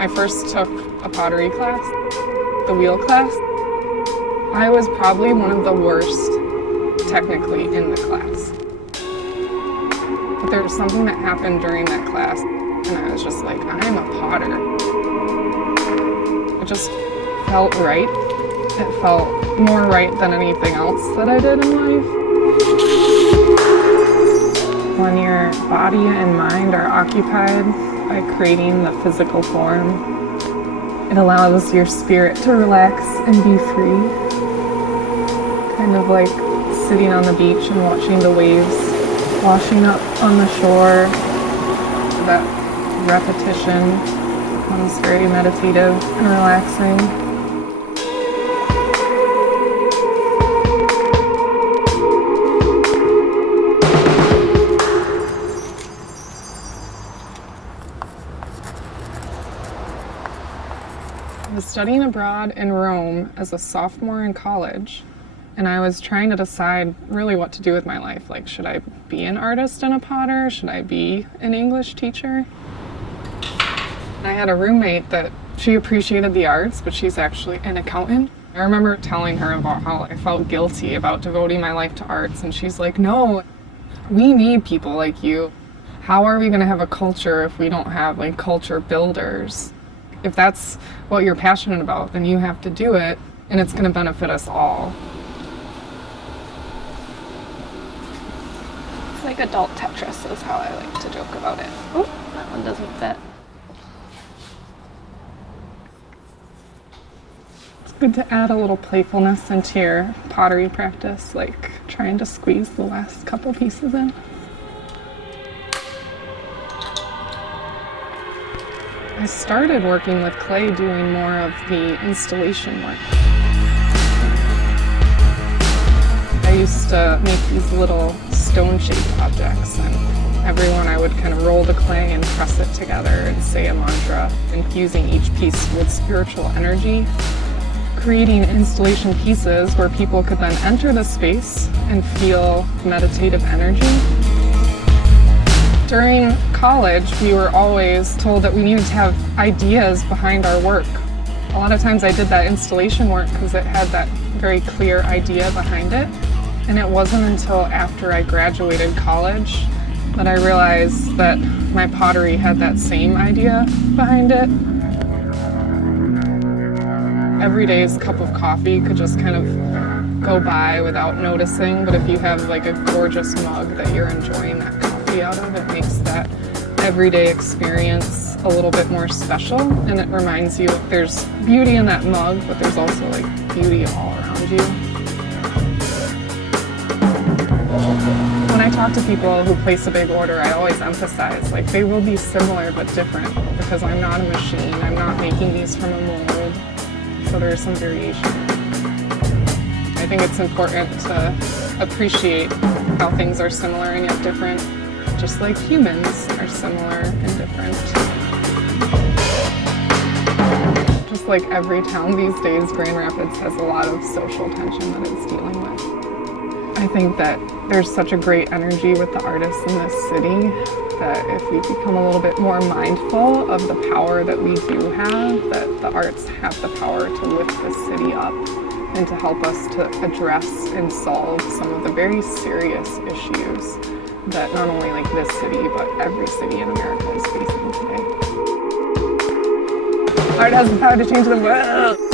I first took a pottery class, the wheel class. I was probably one of the worst technically in the class. But there was something that happened during that class and I was just like, I'm a potter. It just felt right. It felt more right than anything else that I did in life. When your body and mind are occupied by creating the physical form, it allows your spirit to relax and be free. Kind of like sitting on the beach and watching the waves washing up on the shore. That repetition becomes very meditative and relaxing. I was studying abroad in Rome as a sophomore in college, and I was trying to decide really what to do with my life. Like, should I be an artist and a potter? Should I be an English teacher? I had a roommate that she appreciated the arts, but she's actually an accountant. I remember telling her about how I felt guilty about devoting my life to arts, and she's like, no, we need people like you. How are we going to have a culture if we don't have like culture builders? If that's what you're passionate about, then you have to do it, and it's going to benefit us all. It's like adult Tetris is how I like to joke about it. Oh, that one doesn't fit. It's good to add a little playfulness into your pottery practice, like trying to squeeze the last couple pieces in. I started working with clay doing more of the installation work. I used to make these little stone-shaped objects, and everyone I would kind of roll the clay and press it together and say a mantra, infusing each piece with spiritual energy, creating installation pieces where people could then enter the space and feel meditative energy. During college, we were always told that we needed to have ideas behind our work. A lot of times I did that installation work because it had that very clear idea behind it. And it wasn't until after I graduated college that I realized that my pottery had that same idea behind it. Every day's cup of coffee could just kind of go by without noticing, but if you have like a gorgeous mug that you're enjoying that coffee out of, it makes that everyday experience a little bit more special, and it reminds you there's beauty in that mug, but there's also like beauty all around you. When I talk to people who place a big order, I always emphasize like they will be similar but different, because I'm not a machine, I'm not making these from a mold, so there's some variation. I think it's important to appreciate how things are similar and yet different, just like humans are similar and different. Just like every town these days, Grand Rapids has a lot of social tension that it's dealing with. I think that there's such a great energy with the artists in this city that if we become a little bit more mindful of the power that we do have, that the arts have the power to lift the city up and to help us to address and solve some of the very serious issues that not only like this city, but every city in America is facing today. Art has the power to change the world.